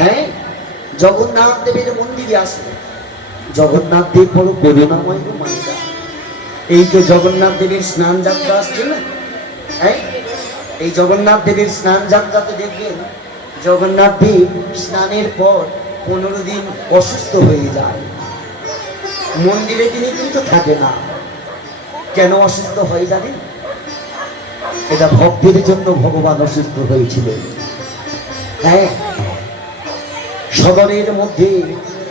হ্যাঁ, জগন্নাথ দেবের মন্দিরে আসবে। জগন্নাথ দেব বড় করুণাময় গো মায়েরা। এই তো জগন্নাথ দেবের স্নান যাত্রা আসছে না? হ্যাঁ, এই জগন্নাথ দেবের স্নান যাত্রাতে দেখবেন জগন্নাথ দেব স্নানের পর 15 দিন অসুস্থ হয়ে যায়। মন্দিরে তিনি কিন্তু থাকে না। কেন অসুস্থ হয়ে যাবেন? এটা ভক্তের জন্য ভগবান অসুস্থ হয়েছিলেন। হ্যাঁ, সদরের মধ্যে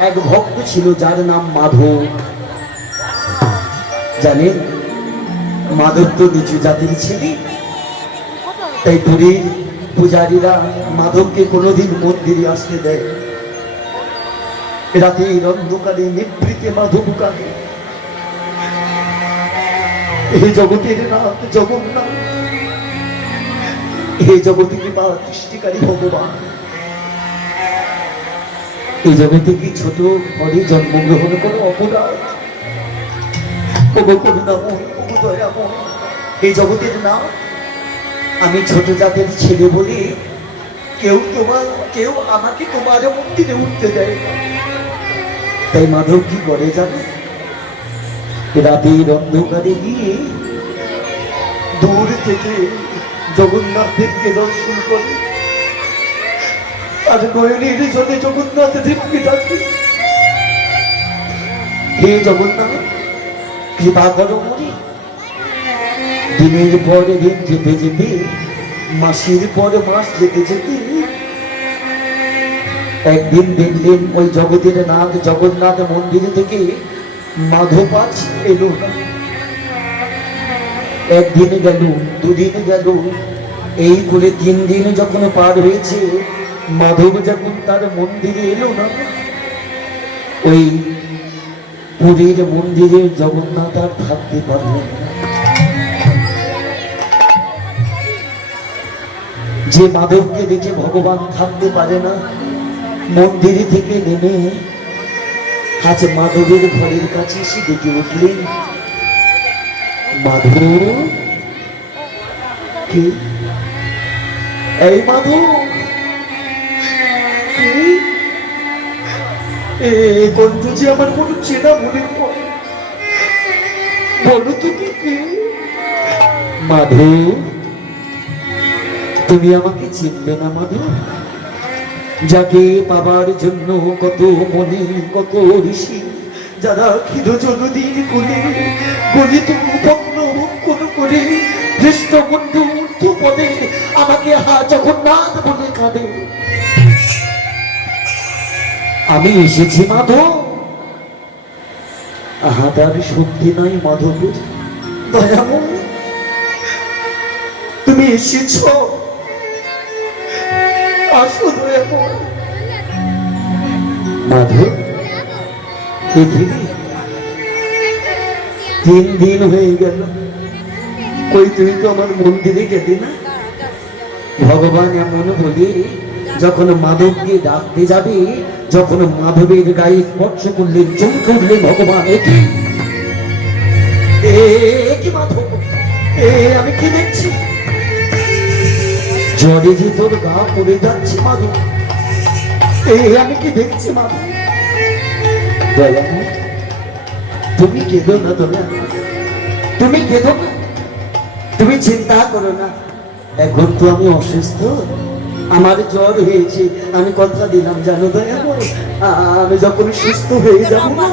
এক ভক্ত ছিল যার নাম মাধব। জানেন, মাধব তো নিচু জাতির ছেলে, তাই পুরীর পূজারীরা মাধবকে কোনোদিন মন্দিরে আসতে দেয়। রাতের অন্ধকারে নিভৃতে মাধব কাঁদে, এই জগতের নাথ জগন্নাথ, এই জগতের মা সৃষ্টিকারী ভগবান, এই জগতে কি ছোট পরে জন্মগ্রহণ করে অপরাধ? এই জগতের নাম, আমি ছোট জাতের ছেলে বলি কেউ আমাকে তোমার মন্দিরে উঠতে দেয় না। তাই মাধব কি করে জানে? রাতের অন্ধকারে গিয়ে দূর থেকে জগন্নাথ দেবকে দর্শন করে আর নয়নের জলে জগন্নাথ দেবকে ডাকে, হে জগন্নাথ কৃপা করো মরি। দিনের পরে দিন যেতে যেতে, মাসের পরে মাস যেতে যেতে একদিন দেখলেন ওই জগতের নাথ জগন্নাথ মন্দির থেকে মাধব আজ এলো না। একদিন গেল, দুদিন গেল, এই করে 3 দিন যখন পার হয়েছে, মাধব যখন তার মন্দিরে এলো না, ওই পুরীর মন্দিরে জগন্নাথ আর থাকতে পারলেন না। যে মাধবকে দেখে ভগবান থাকতে পারে না, মন্দির থেকে নেমে আজ মাধবের ঘরের কাছে এসে ডেকে উঠলেন, মাধব। কি? এই মাধব, কণ্ঠ যে আমার কোনো চেনা মনে পড়ে, বলো তুমি কে? মাধব, তুমি আমাকে চিনবে না মাধব? যাকে পাবার জন্য কত মনে কত ঋষি, যারা ক্ষিদ জনদীর কোলে গলিত ভগ্ন ভক্ষণ করে হৃষ্টমন্ডু ঊর্ধ্ব পদে আমাকে হা জগন্নাথ বলে কাঁদে। আমি এসেছি মাধব। তার সত্যি নয় মাধব, দয়াময় তুমি এসেছ, আসো দয়াময়। মাধব, পৃথিবী 3 দিন হয়ে গেল, কই তুই তো আমার মন্দিরে গেলি না? ভগবান এমন বলি, যখন মাধবকে ডাকতে যাবে, যখন মাধবের গায়ে স্পর্শ করলেন, চমকে উঠলেন ভগবান। কি মাধব, আমি কি দেখছি? জ্বরে যে তোর গা পড়ে যাচ্ছে মাধব, আমি কি দেখছি মাধব? তুমি কেঁদো না, তুমি কেঁদো না, তুমি চিন্তা করো না। এখন তো আমি অসুস্থ, আমার জ্বর হয়েছে, আমি কথা দিলাম জানো দয়াময়, আমি যখন সুস্থ হয়ে যাব না,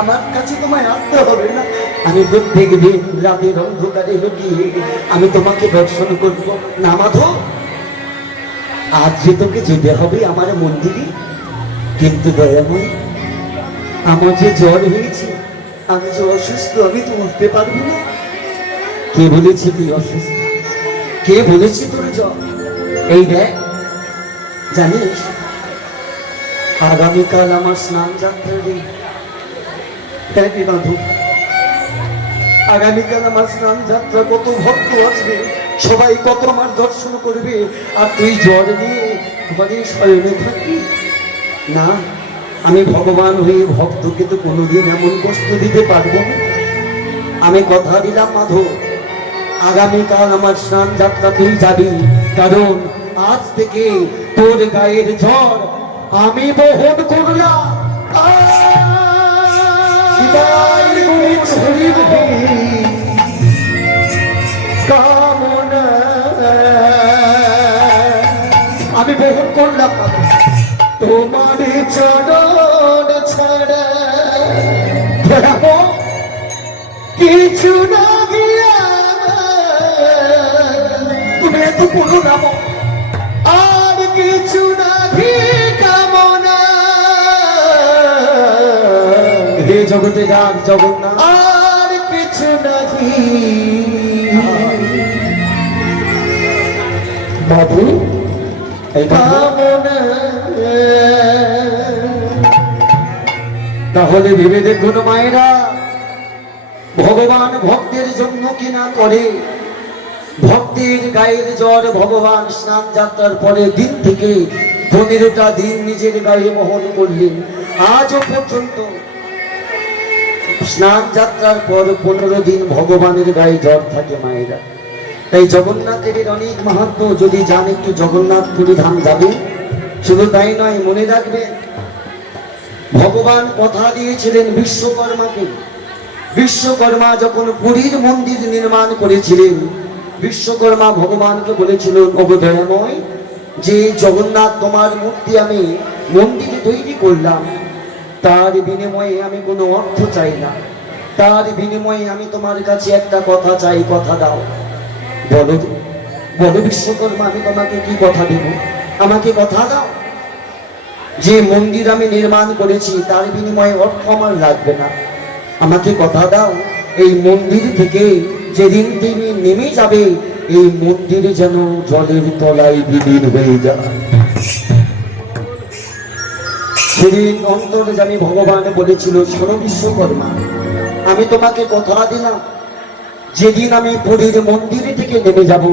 আমার কাছে তোমায় আসতে হবে না। আমি প্রত্যেক দিন রাতের অন্ধকারে লুকিয়ে আমি তোমাকে দর্শন করব না মাধব। আজ যে তোকে যেতে হবে আমার মন্দিরে, কিন্তু দয়াময় আমার যে জ্বর হয়েছে, আমি যে অসুস্থ, আমি তো উঠতে পারবো না। কে বলেছে তুই অসুস্থ? কে বলেছে তোর জ্বর? এই দেখ, জানিস আগামীকাল আমার স্নান যাত্রা দিন। মাধব, আগামীকাল আমার স্নান যাত্রা, কত ভক্ত আসবে, সবাই কত আমার দর্শন করবে, আর তুই জ্বর নিয়ে ঘরে শয়নে থাকবি না। আমি ভগবান হয়ে ভক্তকে তো কোনোদিন এমন কষ্ট দিতে পারবো না। আমি কথা দিলাম মাধব, আগামীকাল আমার স্নান যাত্রা তুই যাবি, কারণ আজ থেকে তোর গায়ের জ্বর আমি বহন করলাম কামনা, আমি বহন করলাম তোমার চরণ ছাড়া কিছু না গিয়া, তুমি এত কোনো নাম আর কিছু না কামনা। হে জগতে গান জগন্নাথ, আর কিছু নাকি বাবু কামনা। তাহলে ভেবে দেখুন মায়েরা, ভগবান ভক্তের জন্য কিনা করে। ভক্তের গায়ের জ্বর ভগবান স্নান যাত্রার পরের দিন থেকে 15টা দিন নিজের গায়ে বহন করলেন। আজও পর্যন্ত স্নান যাত্রার পর 15 দিন ভগবানের গায়ে জ্বর থাকে মায়েরা। তাই জগন্নাথের অনেক মাহাত্ম্য, যদি যান একটু জগন্নাথ পুরী ধাম যাবেন। শুধু তাই নয়, মনে রাখবেন ভগবান কথা দিয়েছিলেন বিশ্বকর্মাকে। বিশ্বকর্মা যখন পুরীর মন্দির নির্মাণ করেছিলেন, বিশ্বকর্মা ভগবানকে বলেছিল, ওগো দয়াময়, যে জগন্নাথ তোমার মূর্তি আমি মন্দিরে তৈরি করলাম, তার বিনিময়ে আমি কোনো অর্থ চাই না, তার বিনিময়ে আমি তোমার কাছে একটা কথা চাই, কথা দাও। বলো বলো বিশ্বকর্মা, আমি তোমাকে কি কথা দেব, আমাকে কথা দাও। যে মন্দির আমি নির্মাণ করেছি তার বিনিময়ে অর্থ আমার লাগবে না, আমাকে কথা দাও। এই মন্দির থেকে যেদিন তুমি নেমে যাবে, এই মন্দির যেন জলের তলায় বিলীন হয়ে যায়। সেদিন অন্তর্যামী ভগবান বলেছিল, শোনো বিশ্বকর্মা, আমি তোমাকে কথা দিলাম, যেদিন আমি পুরীর মন্দির থেকে নেমে যাব,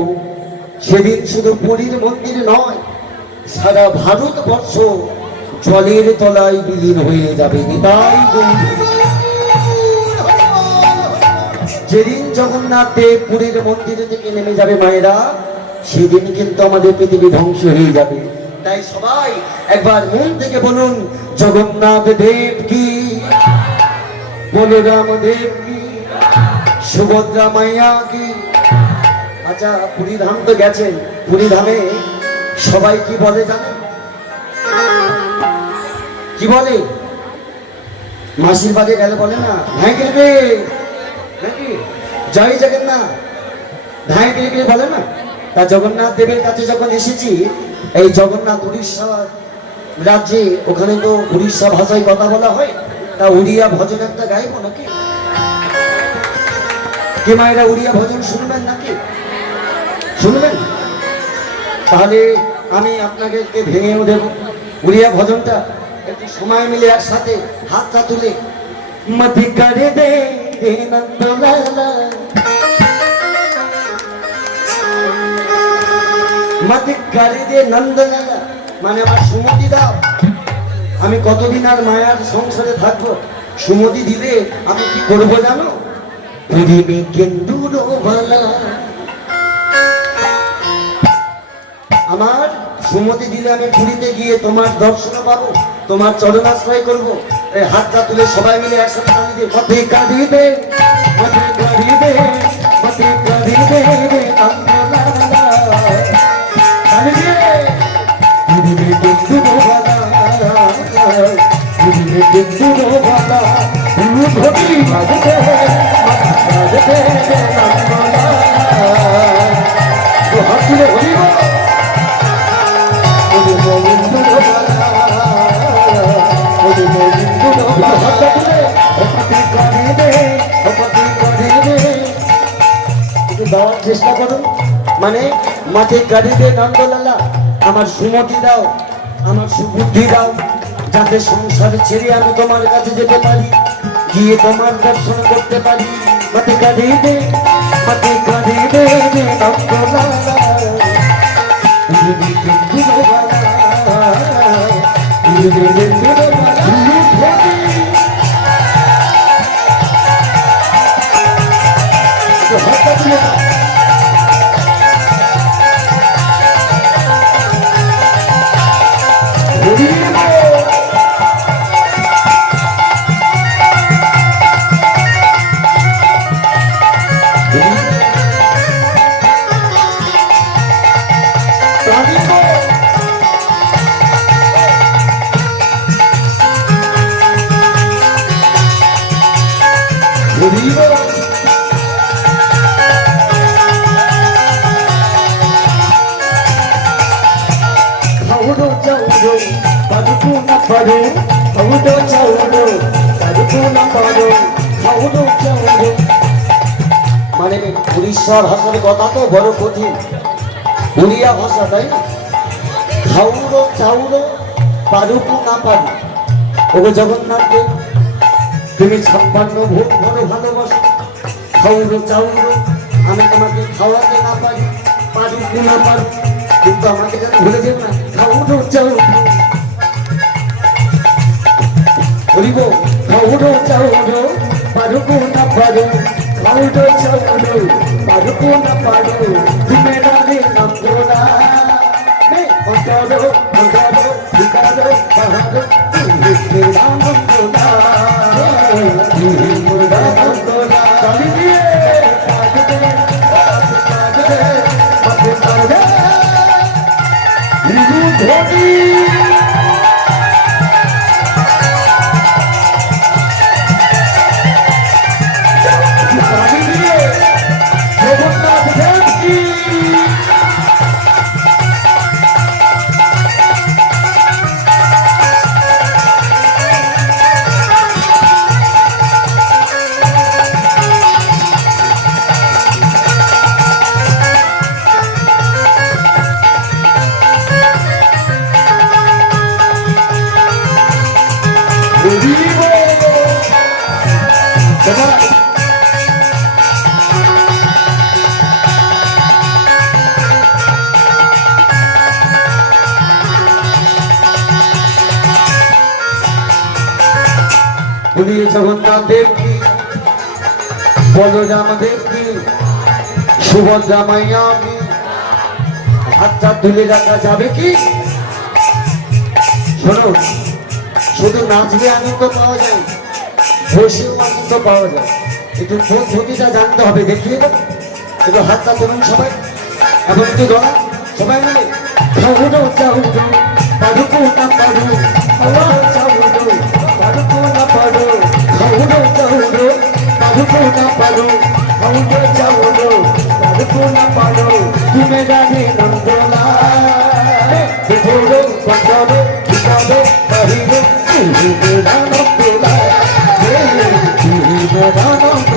সেদিন শুধু পুরীর মন্দির নয়, সারা ভারতবর্ষ জলের তলায় বিলীন হয়ে যাবে। তাই যেদিন জগন্নাথ দেব পুরীর মন্দির থেকে নেমে যাবে মায়েরা, সেদিন কিন্তু আমাদের পৃথিবী ধ্বংস হয়ে যাবে। তাই সবাই একবার মন থেকে বলুন, জগন্নাথ দেব কি, বলরাম দেব কি, সুভদ্রা মাইয়া কি। আচ্ছা, পুরী ধাম তো গেছেন, পুরী ধামে সবাই কি বলে জানেন? কি বলে? মাসির বাড়ি গেলে বলে না, ভাই গেলবে নাকি জয় জগন্নাথ, ভাই গেলবে বলে না। তা জগন্নাথ দেবের কাছে যখন এসেছি, এই জগন্নাথ উড়িষ্যা রাজ্যে, ওখানে তো উড়িষ্যা ভাষায় কথা বলা হয়, তা উড়িয়া ভজন একটা গাইবো নাকি? কি মায়েরা উড়িয়া ভজন শুনবেন নাকি? শুনবেন? তাহলে আমি আপনাকে ভেঙেও দেব উড়িয়া ভজনটা। একটু সময় মিলে একসাথে হাতটা তুলে মতি করে দে নন্দলালা, মতি করে দে নন্দলালা, মানে আমার সুমতি দাও। আমি কতদিন আর মায়ার সংসারে থাকবো? সুমতি দিলে আমি কি করবো জানো? পুরিবে কেন্দুর ভালা, আমার সুমতি দিলে আমি পুরীতে গিয়ে তোমার দর্শন পাবো, তোমার চরণাশ্রয় করবো। এই হাতটা তুলে সবাই মিলে একসাথে টানি দিয়ে মতি কাঁদি দে, মতি কাঁদি দে, মতি কাঁদি দে নন্দলালা, কাঁদি দে পুরিবে কেন্দুর ভালা, পুরিবে কেন্দুর ভালা, ঘটি বাজতে বাজতে নন্দলালা। তো হাত তুলে হরিব দেওয়ার চেষ্টা করুন। মানে মাঠে গাড়ি দিয়ে নন্দলালা, আমার সুমতি দাও, আমার সুবুদ্ধি দাও, যাতে সংসারে ছেড়ে আমি তোমার কাছে যেতে পারি, গিয়ে তোমার দর্শন করতে পারি। মাঠে গাড়ি দে, মাঠে গাড়ি দে নন্দলালা, হরি খাউডো চাউডো পারুকু না পারু খাউডো চাউডো পারুকু না পারু খাউডো চাউডো। মানে উড়িষ্যা ভাষার কথা তো বড় কঠিন, উড়িয়া ভাষা তাই না? খাউড়ো চাউড়ো পারুকু না পারু। ওগো জগন্নাথ দেব, তুমি 56 ভোগ বড় ভালোবাসো। খাউড়ো চাউড়ো আমি তোমাকে খাওয়াতে না পারি, পারুকু না পারু, কিন্তু আমাকে যেন ভুলে যেও না। খাউড়ো চাউড়ো বলিব, খাউড়ো চাউড়ো পারুকু না পারু খাউড়ো চাউড়ো পারুকু না পারু তুমি রাধে নন্দনা মে অন্তরো অন্তরো বিকারো বাহাদো তুমি রামন্দনা তুমি মুর্দা নন্দনা কালি দিয়ে কাজে কাজে বাপে কাজে নিরু ধোটি বলিয়ে জগন্নাথ দেব কি, বলরাম দেব কি, সুভদ্রা মাইয়া কি, হাতটা তুলে রাখা যাবে কি? শোনো, শুধু নাচলে আনন্দ পাওয়া যায়, বসেও আনন্দ পাওয়া যায়, একটু পদ্ধতিটা জানতে হবে। দেখিয়ে দেবো একটু হাতটা তুলুন সবাই, এখন একটু ধরা সবাই মিলে। খাউডো চাউডো পারুকু না পারু খাওয়াও চাউডো পারুকু না পারু খাউডো চাউডো পারুকু না পারু খাউডো চাউডো পারুকু না পারু তুমি রাধে নন্দনা বিভোরো বন্ধরো বিকারো বাহিরো তুমি রানন্দনা তুমি রানন্দনা